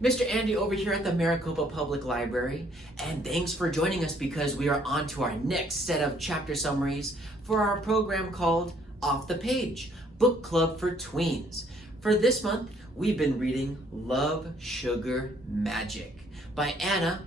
Mr. Andy over here at the Maricopa Public Library, and thanks for joining us because we are on to our next set of chapter summaries for our program called Off the Page, Book Club for Tweens. For this month, we've been reading Love, Sugar, Magic by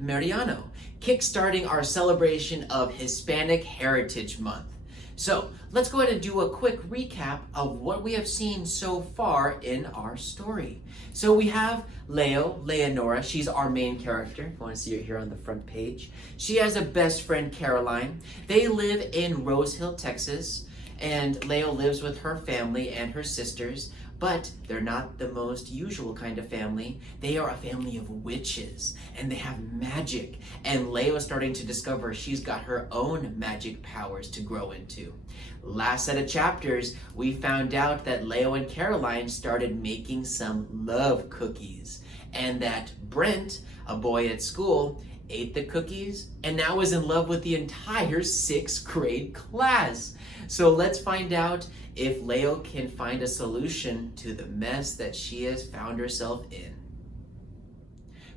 MERIANO, kickstarting our celebration of Hispanic Heritage Month. So let's go ahead and do a quick recap of what we have seen so far in our story. So we have Leonora. She's our main character. If you want to see her here on the front page. She has a best friend, Caroline. They live in Rose Hill, Texas, and Leo lives with her family and her sisters. But they're not the most usual kind of family. They are a family of witches, and they have magic. And Leo is starting to discover she's got her own magic powers to grow into. Last set of chapters, we found out that Leo and Caroline started making some love cookies, and that Brent, a boy at school, ate the cookies and now is in love with the entire 6th grade class. So let's find out if Leo can find a solution to the mess that she has found herself in.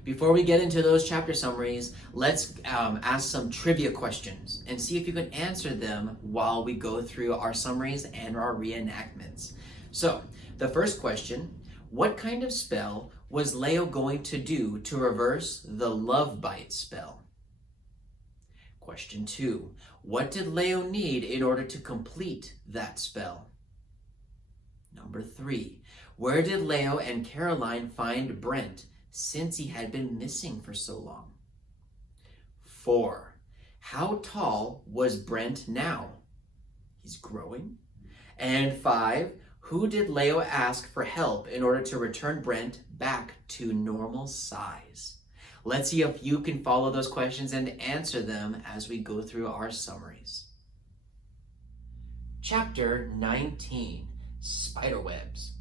Before we get into those chapter summaries, let's ask some trivia questions and see if you can answer them while we go through our summaries and our reenactments. So, the first question, what kind of spell was Leo going to do to reverse the love bite spell? Question 2, what did Leo need in order to complete that spell? Number 3, where did Leo and Caroline find Brent since he had been missing for so long? 4, how tall was Brent now? He's growing. And 5, who did Leo ask for help in order to return Brent back to normal size? Let's see if you can follow those questions and answer them as we go through our summaries. Chapter 19, Spiderwebs.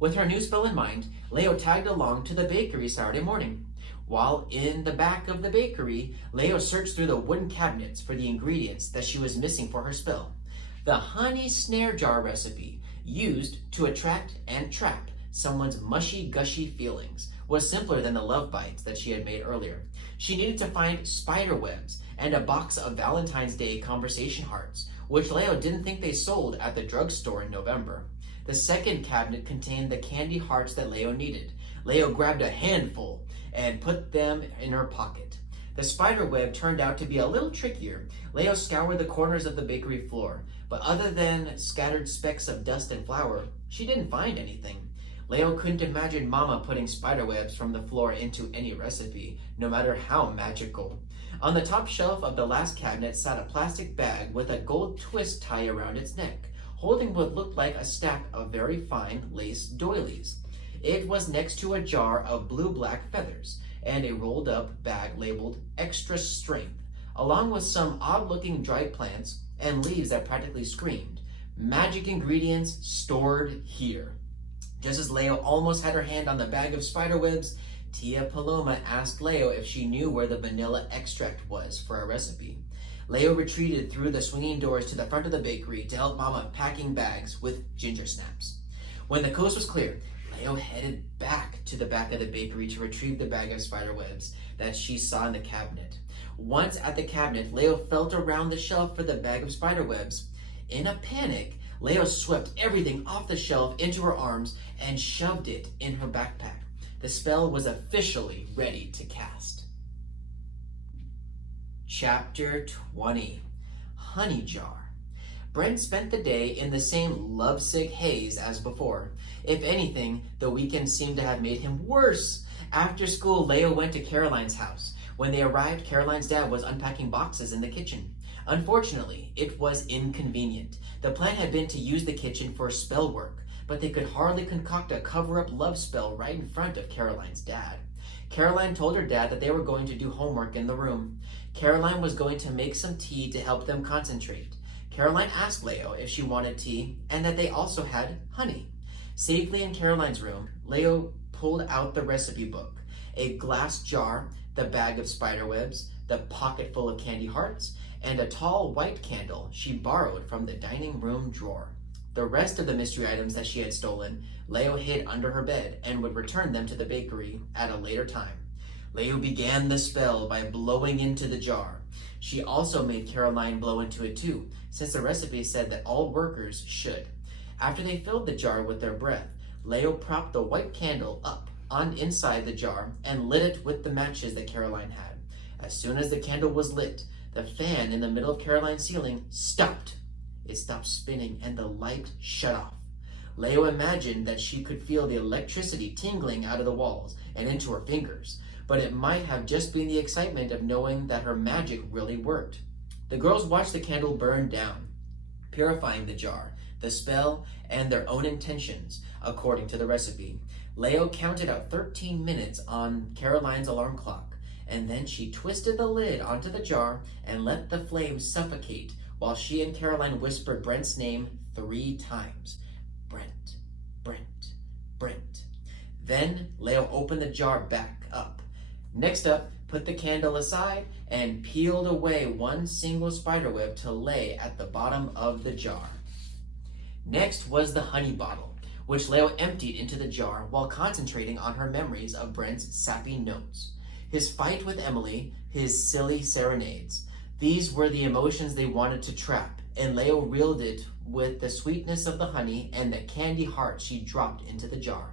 With her new spell in mind, Leo tagged along to the bakery Saturday morning. While in the back of the bakery, Leo searched through the wooden cabinets for the ingredients that she was missing for her spell. The honey snare jar recipe, used to attract and trap someone's mushy, gushy feelings, was simpler than the love bites that she had made earlier. She needed to find spider webs and a box of Valentine's Day conversation hearts, which Leo didn't think they sold at the drugstore in November. The second cabinet contained the candy hearts that Leo needed. Leo grabbed a handful and put them in her pocket. The spider web turned out to be a little trickier. Leo scoured the corners of the bakery floor, but other than scattered specks of dust and flour, she didn't find anything. Leo couldn't imagine Mama putting spiderwebs from the floor into any recipe, no matter how magical. On the top shelf of the last cabinet sat a plastic bag with a gold twist tie around its neck, holding what looked like a stack of very fine lace doilies. It was next to a jar of blue-black feathers and a rolled-up bag labeled Extra Strength, along with some odd-looking dried plants and leaves that practically screamed, "Magic ingredients stored here." Just as Leo almost had her hand on the bag of spiderwebs, Tia Paloma asked Leo if she knew where the vanilla extract was for a recipe. Leo retreated through the swinging doors to the front of the bakery to help Mama packing bags with ginger snaps. When the coast was clear, Leo headed back to the back of the bakery to retrieve the bag of spiderwebs that she saw in the cabinet. Once at the cabinet, Leo felt around the shelf for the bag of spiderwebs. In a panic, Leo swept everything off the shelf into her arms and shoved it in her backpack. The spell was officially ready to cast. Chapter 20, Honey Jar. Brent spent the day in the same lovesick haze as before. If anything, the weekend seemed to have made him worse. After school, Leo went to Caroline's house. When they arrived, Caroline's dad was unpacking boxes in the kitchen. Unfortunately, it was inconvenient. The plan had been to use the kitchen for spell work, but they could hardly concoct a cover-up love spell right in front of Caroline's dad. Caroline told her dad that they were going to do homework in the room. Caroline was going to make some tea to help them concentrate. Caroline asked Leo if she wanted tea and that they also had honey. Safely in Caroline's room, Leo pulled out the recipe book, a glass jar, the bag of spiderwebs, the pocket full of candy hearts, and a tall white candle she borrowed from the dining room drawer. The rest of the mystery items that she had stolen, Leo hid under her bed and would return them to the bakery at a later time. Leo began the spell by blowing into the jar. She also made Caroline blow into it too, since the recipe said that all workers should. After they filled the jar with their breath, Leo propped the white candle up on inside the jar and lit it with the matches that Caroline had. As soon as the candle was lit, the fan in the middle of Caroline's ceiling stopped. It stopped spinning and the light shut off. Leo imagined that she could feel the electricity tingling out of the walls and into her fingers, but it might have just been the excitement of knowing that her magic really worked. The girls watched the candle burn down, purifying the jar, the spell, and their own intentions, according to the recipe. Leo counted out 13 minutes on Caroline's alarm clock, and then she twisted the lid onto the jar and let the flames suffocate while she and Caroline whispered Brent's name 3 times. Brent, Brent, Brent. Then Leo opened the jar back up. Next up, put the candle aside and peeled away one single spiderweb to lay at the bottom of the jar. Next was the honey bottle, which Leo emptied into the jar while concentrating on her memories of Brent's sappy notes, his fight with Emily, his silly serenades. These were the emotions they wanted to trap, and Leo reeled it with the sweetness of the honey and the candy heart she dropped into the jar.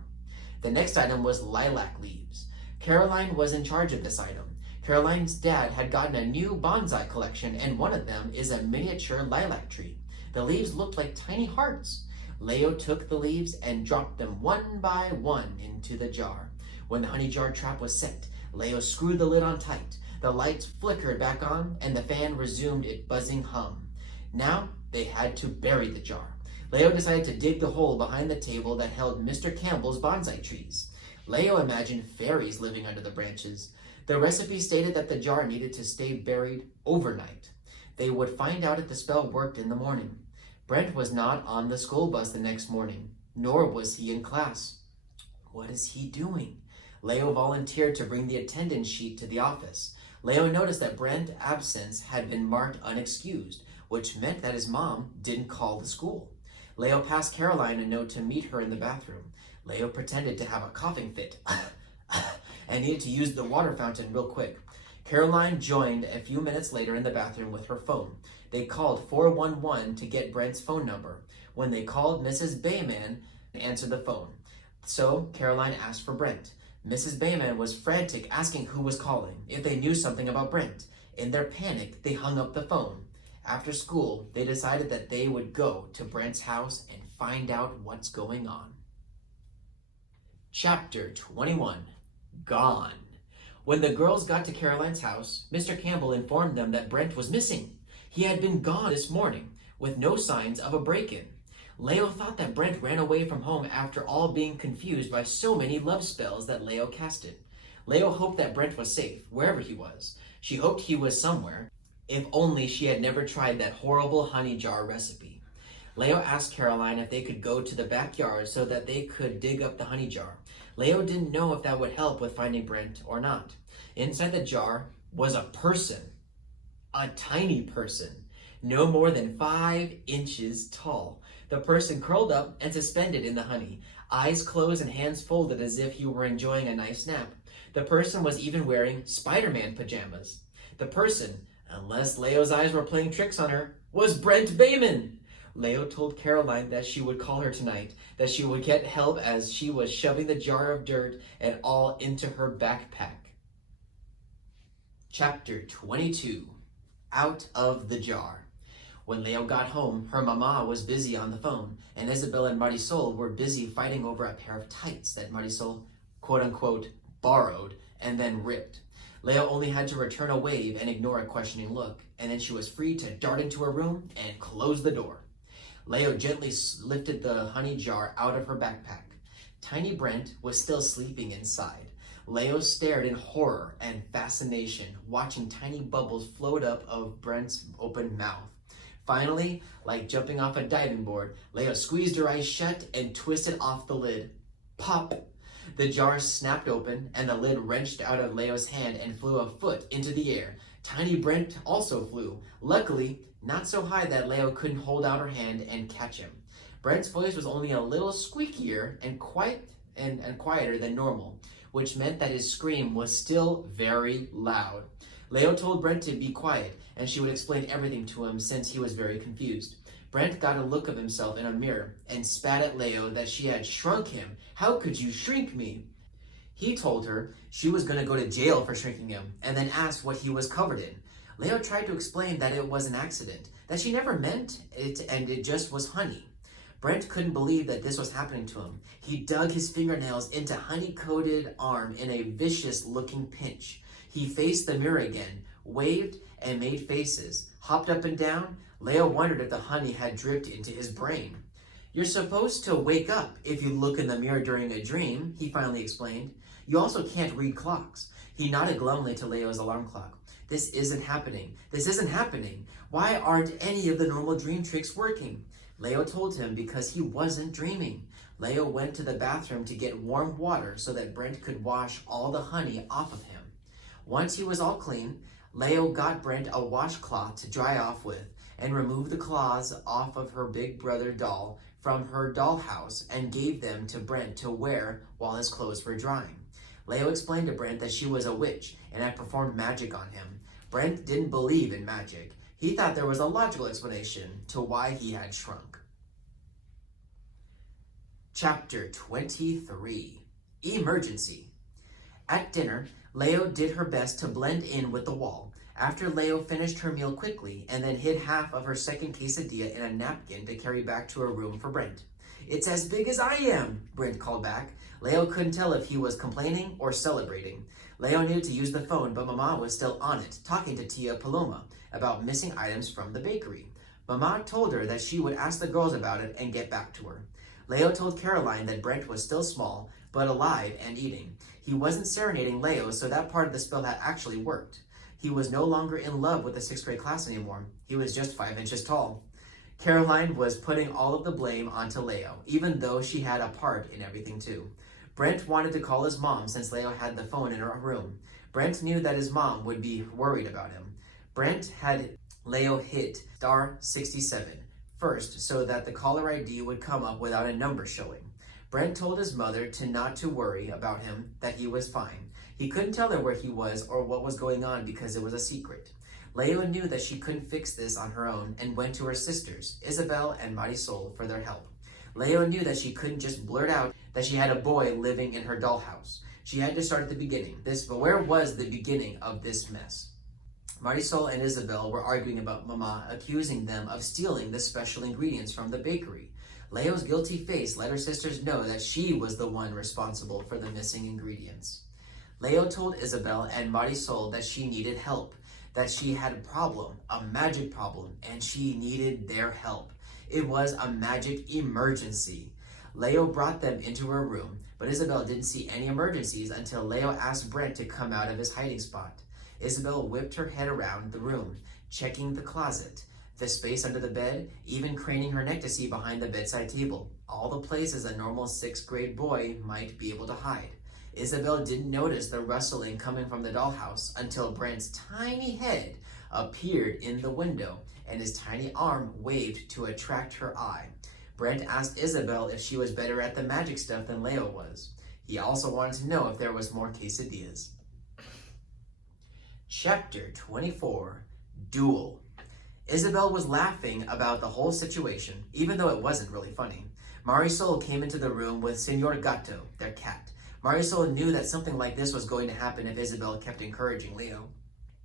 The next item was lilac leaves. Caroline was in charge of this item. Caroline's dad had gotten a new bonsai collection, and one of them is a miniature lilac tree. The leaves looked like tiny hearts. Leo took the leaves and dropped them one by one into the jar. When the honey jar trap was set, Leo screwed the lid on tight. The lights flickered back on, and the fan resumed its buzzing hum. Now they had to bury the jar. Leo decided to dig the hole behind the table that held Mr. Campbell's bonsai trees. Leo imagined fairies living under the branches. The recipe stated that the jar needed to stay buried overnight. They would find out if the spell worked in the morning. Brent was not on the school bus the next morning, nor was he in class. What is he doing? Leo volunteered to bring the attendance sheet to the office. Leo noticed that Brent's absence had been marked unexcused, which meant that his mom didn't call the school. Leo passed Caroline a note to meet her in the bathroom. Leo pretended to have a coughing fit and needed to use the water fountain real quick. Caroline joined a few minutes later in the bathroom with her phone. They called 411 to get Brent's phone number. When they called, Mrs. Bayman answered the phone. So Caroline asked for Brent. Mrs. Bayman was frantic, asking who was calling, if they knew something about Brent. In their panic, they hung up the phone. After school, they decided that they would go to Brent's house and find out what's going on. Chapter 21. Gone. When the girls got to Caroline's house, Mr. Campbell informed them that Brent was missing. He had been gone this morning, with no signs of a break-in. Leo thought that Brent ran away from home after all being confused by so many love spells that Leo casted. Leo hoped that Brent was safe, wherever he was. She hoped he was somewhere, if only she had never tried that horrible honey jar recipe. Leo asked Caroline if they could go to the backyard so that they could dig up the honey jar. Leo didn't know if that would help with finding Brent or not. Inside the jar was a person. A tiny person, no more than 5 inches tall. The person curled up and suspended in the honey, eyes closed and hands folded as if he were enjoying a nice nap. The person was even wearing Spider-Man pajamas. The person, unless Leo's eyes were playing tricks on her, was Brent Bayman. Leo told Caroline that she would call her tonight, that she would get help as she was shoving the jar of dirt and all into her backpack. Chapter 22. Out of the jar. When Leo got home, her mama was busy on the phone, and Isabel and Marisol were busy fighting over a pair of tights that Marisol, quote-unquote, borrowed and then ripped. Leo only had to return a wave and ignore a questioning look, and then she was free to dart into her room and close the door. Leo gently lifted the honey jar out of her backpack. Tiny Brent was still sleeping inside. Leo stared in horror and fascination, watching tiny bubbles float up of Brent's open mouth. Finally, like jumping off a diving board, Leo squeezed her eyes shut and twisted off the lid. Pop! The jar snapped open, and the lid wrenched out of Leo's hand and flew a foot into the air. Tiny Brent also flew, luckily not so high that Leo couldn't hold out her hand and catch him. Brent's voice was only a little squeakier and quieter than normal, which meant that his scream was still very loud. Leo told Brent to be quiet, and she would explain everything to him since he was very confused. Brent got a look of himself in a mirror and spat at Leo that she had shrunk him. "How could you shrink me?" He told her she was going to go to jail for shrinking him, and then asked what he was covered in. Leo tried to explain that it was an accident, that she never meant it and it just was honey. Brent couldn't believe that this was happening to him. He dug his fingernails into honey-coated arm in a vicious-looking pinch. He faced the mirror again, waved and made faces, hopped up and down. Leo wondered if the honey had dripped into his brain. "You're supposed to wake up if you look in the mirror during a dream," he finally explained. "You also can't read clocks." He nodded glumly to Leo's alarm clock. "This isn't happening. This isn't happening. Why aren't any of the normal dream tricks working?" Leo told him because he wasn't dreaming. Leo went to the bathroom to get warm water so that Brent could wash all the honey off of him. Once he was all clean, Leo got Brent a washcloth to dry off with and removed the claws off of her big brother doll from her dollhouse and gave them to Brent to wear while his clothes were drying. Leo explained to Brent that she was a witch and had performed magic on him. Brent didn't believe in magic. He thought there was a logical explanation to why he had shrunk. Chapter 23. Emergency. At dinner, Leo did her best to blend in with the wall. After Leo finished her meal quickly and then hid half of her second quesadilla in a napkin to carry back to her room for Brent. "It's as big as I am," Brent called back. Leo couldn't tell if he was complaining or celebrating. Leo needed to use the phone, but Mama was still on it, talking to Tia Paloma about missing items from the bakery. Mama told her that she would ask the girls about it and get back to her. Leo told Caroline that Brent was still small, but alive and eating. He wasn't serenading Leo, so that part of the spell had actually worked. He was no longer in love with the 6th grade class anymore. He was just 5 inches tall. Caroline was putting all of the blame onto Leo, even though she had a part in everything too. Brent wanted to call his mom since Leo had the phone in her room. Brent knew that his mom would be worried about him. Brent had Leo hit *67 first so that the caller ID would come up without a number showing. Brent told his mother not to worry about him, that he was fine. He couldn't tell her where he was or what was going on because it was a secret. Leo knew that she couldn't fix this on her own and went to her sisters, Isabel and Marisol, for their help. Leo knew that she couldn't just blurt out that she had a boy living in her dollhouse. She had to start at the beginning. But where was the beginning of this mess? Marisol and Isabel were arguing about Mama, accusing them of stealing the special ingredients from the bakery. Leo's guilty face let her sisters know that she was the one responsible for the missing ingredients. Leo told Isabel and Marisol that she needed help, that she had a problem, a magic problem, and she needed their help. It was a magic emergency. Leo brought them into her room, but Isabel didn't see any emergencies until Leo asked Brent to come out of his hiding spot. Isabel whipped her head around the room, checking the closet, the space under the bed, even craning her neck to see behind the bedside table. All the places a normal 6th grade boy might be able to hide. Isabel didn't notice the rustling coming from the dollhouse until Brent's tiny head appeared in the window and his tiny arm waved to attract her eye. Brent asked Isabel if she was better at the magic stuff than Leo was. He also wanted to know if there was more quesadillas. Chapter 24. Duel. Isabel was laughing about the whole situation, even though it wasn't really funny. Marisol came into the room with Senor Gato, their cat. Marisol knew that something like this was going to happen if Isabel kept encouraging Leo.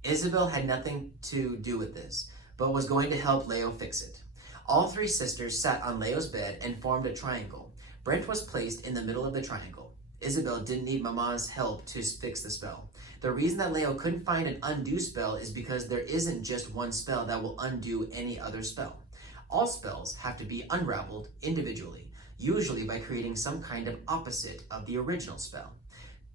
Isabel had nothing to do with this, but was going to help Leo fix it. All three sisters sat on Leo's bed and formed a triangle. Brent was placed in the middle of the triangle. Isabel didn't need Mama's help to fix the spell. The reason that Leo couldn't find an undo spell is because there isn't just one spell that will undo any other spell. All spells have to be unraveled individually, usually by creating some kind of opposite of the original spell.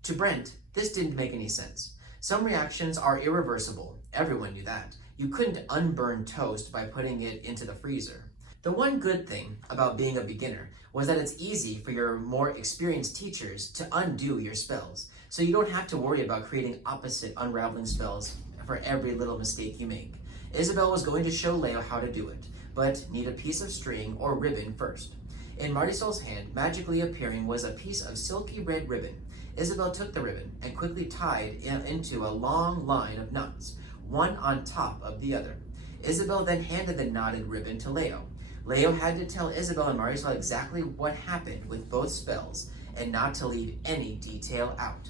To Brent, this didn't make any sense. Some reactions are irreversible. Everyone knew that. You couldn't unburn toast by putting it into the freezer. The one good thing about being a beginner was that it's easy for your more experienced teachers to undo your spells, so you don't have to worry about creating opposite unraveling spells for every little mistake you make. Isabel was going to show Leo how to do it, but need a piece of string or ribbon first. In Marisol's hand, magically appearing, was a piece of silky red ribbon. Isabel took the ribbon and quickly tied it into a long line of knots, one on top of the other. Isabel then handed the knotted ribbon to Leo. Leo had to tell Isabel and Marisol exactly what happened with both spells and not to leave any detail out.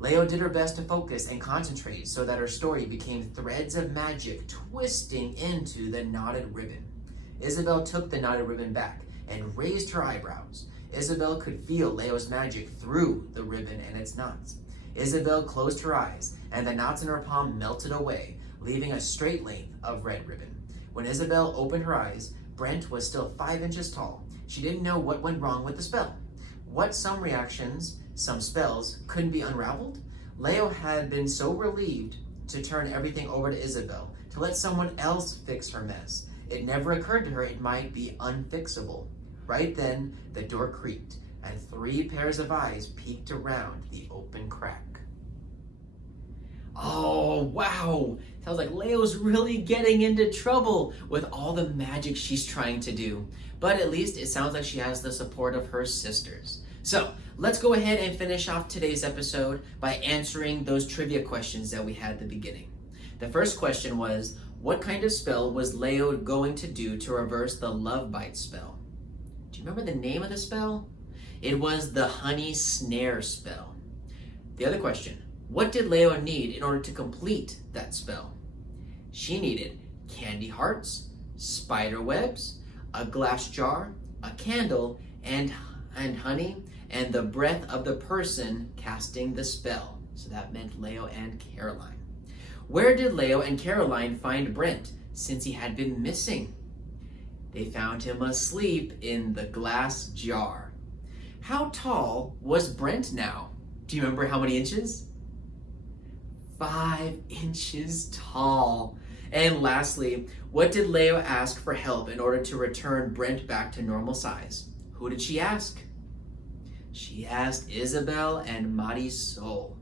Leo did her best to focus and concentrate so that her story became threads of magic twisting into the knotted ribbon. Isabel took the knotted ribbon back and raised her eyebrows. Isabel could feel Leo's magic through the ribbon and its knots. Isabel closed her eyes, and the knots in her palm melted away, leaving a straight length of red ribbon. When Isabel opened her eyes, Brent was still 5 inches tall. She didn't know what went wrong with the spell. Some reactions, some spells, couldn't be unraveled? Leo had been so relieved to turn everything over to Isabel, to let someone else fix her mess. It never occurred to her it might be unfixable. Right then, the door creaked, and 3 pairs of eyes peeked around the open crack. Oh, wow! Sounds like Leo's really getting into trouble with all the magic she's trying to do. But at least it sounds like she has the support of her sisters. So, let's go ahead and finish off today's episode by answering those trivia questions that we had at the beginning. The first question was, what kind of spell was Leo going to do to reverse the love bite spell? Do you remember the name of the spell? It was the honey snare spell. The other question, what did Leo need in order to complete that spell? She needed candy hearts, spider webs, a glass jar, a candle, and honey, and the breath of the person casting the spell. So that meant Leo and Caroline. Where did Leo and Caroline find Brent since he had been missing? They found him asleep in the glass jar. How tall was Brent now? Do you remember how many inches? 5 inches tall. And lastly, what did Leo ask for help in order to return Brent back to normal size? Who did she ask? She asked Isabel and Marisol.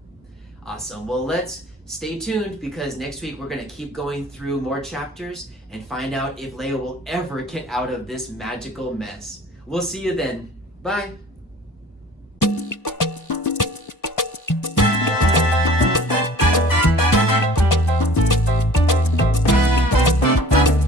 Awesome. Well, let's stay tuned because next week we're going to keep going through more chapters and find out if Leo will ever get out of this magical mess. We'll see you then. Bye.